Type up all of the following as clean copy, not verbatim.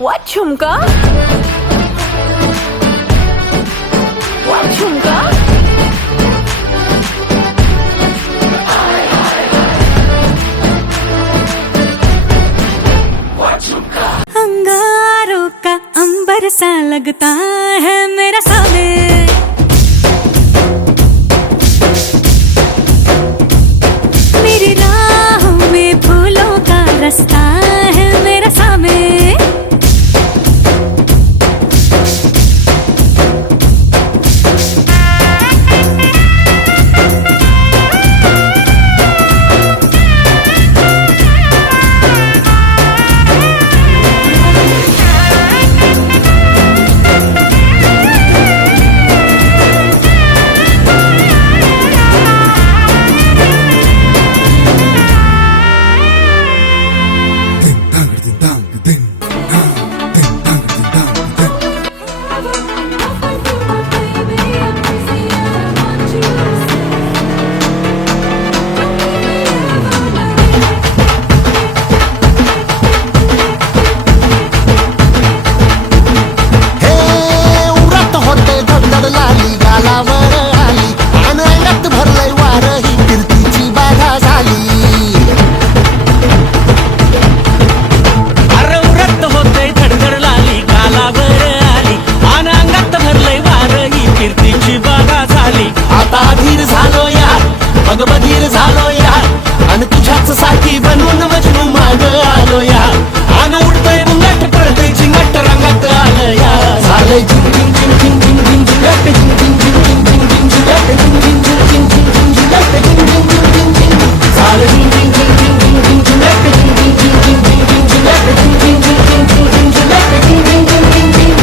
What झुमका? What झुमका? अंगारों का अंबर सा लगता है मेरा सामने, मेरी राहों में फूलों का रास्ता है मेरा सामने। बधीर झालो या आणि तुझ्याच साठी बनवून मजनू माग आलो या आणि उडतोय बुंगट पडतोय झिंगट रंगात आलं या झालंय झिंग झिंग झिंग झिंग झिंग झिंग झिंगट झिंग झिंग झिंग झिंग झिंग झिंग झिंगट झिंग झिंग झिंग झिंग झिंग झिंगट झिंग झिंग झिंग झिंग झिंग झालं झिंग झिंग झिंग झिंग झिंग झिंग झिंगट झिंग झिंग झिंग झिंग झिंग झिंग झिंगट झिंग झिंग झिंग झिंग झिंग झिंग झिंगट झिंग झिंग झिंग झिंग झिंग।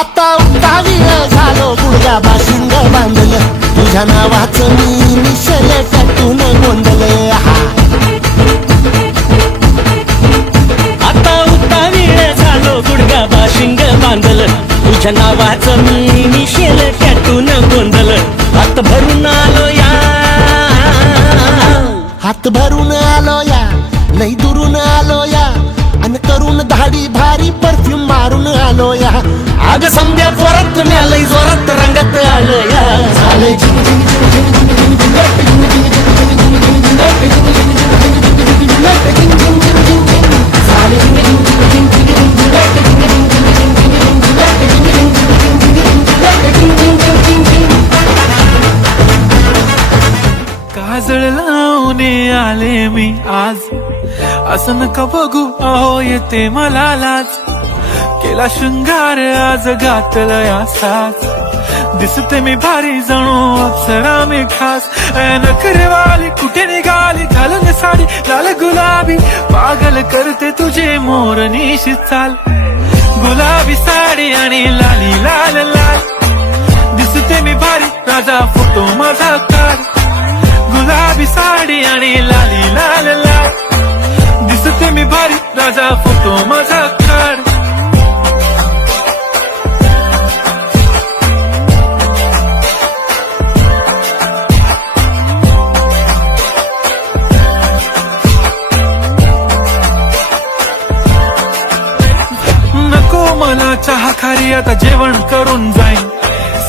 आता उठावीळ झालो गुडघा बाशिंग बांधलं तुझ्या नावाचं मी निशल टाकून गोंधळ आता उठावीळ झालो गुडघा बाशिंग बांधलं तुझ्या नावाचं मी निशल टाकून गोंधळ हात भरून आलो या हात भरून आलो या लई दुरून आलो या आणि करून धाडी भारी परफ्यूम मारून आलो या आग संध्या जोरात लई जोरात रंगात आलं या झाले झिंग झिंग झिंग झिंग झिंग झिंग झिंगट झिंग झिंग झिंग झिंग झिंग झिंगट झिंग झिंग झिंग झिंग झिंग झिंग झिंग झिंग झिंग झाले झिंग झिंग झिंग झिंग झिंग झिंगट झिंग झिंग झिंग झिंग झिंग झिंगट झिंग झिंग झिंग झिंग झिंग झिंग झिंग। काजळ लावून आले मी आज असं नका बघू अहो येते मला लाज केला शृंगार आज घातलं या साज दिसते मी भारी जणू अप्सरा मी खास नखरेवाली कुठे निघाली घालून साडी लाल गुलाबी पागल करते तुझे मोरनीशी चाल गुलाबी साडी आणि लाली लाल लाल दिसते मी भारी राजा फोटो माझा काढ गुलाबी साडी आणि लाली लाल लाल दिसते मी भारी राजा फोटो माझा काढ नको मला चहा खारी आता जेवण करून जाईन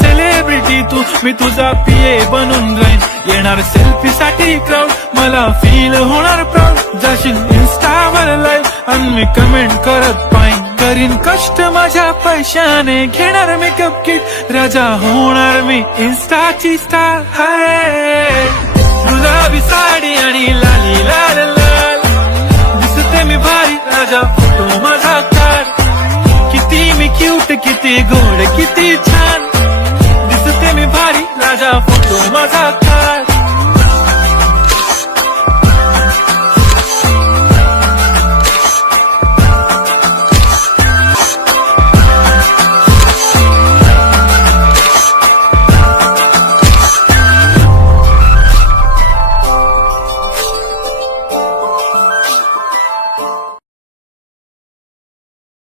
सेलिब्रिटी तू मी तुझा पिये बनून जाईन येणार सेल्फी साठी क्राऊड मला फील होणार प्राऊड जाशील इन्स्टावर लाईव्ह आणि मी कमेंट करत पाईन करीन कष्ट माझ्या पैशाने घेणार मेकअप किट राजा होणार मी इन्स्टाची स्टार हाय गुलाबी साडी आणि लाली लाल लाल दिसते मी भारी राजा फोटो माझा काढ किती मी क्यूट किती गोड किती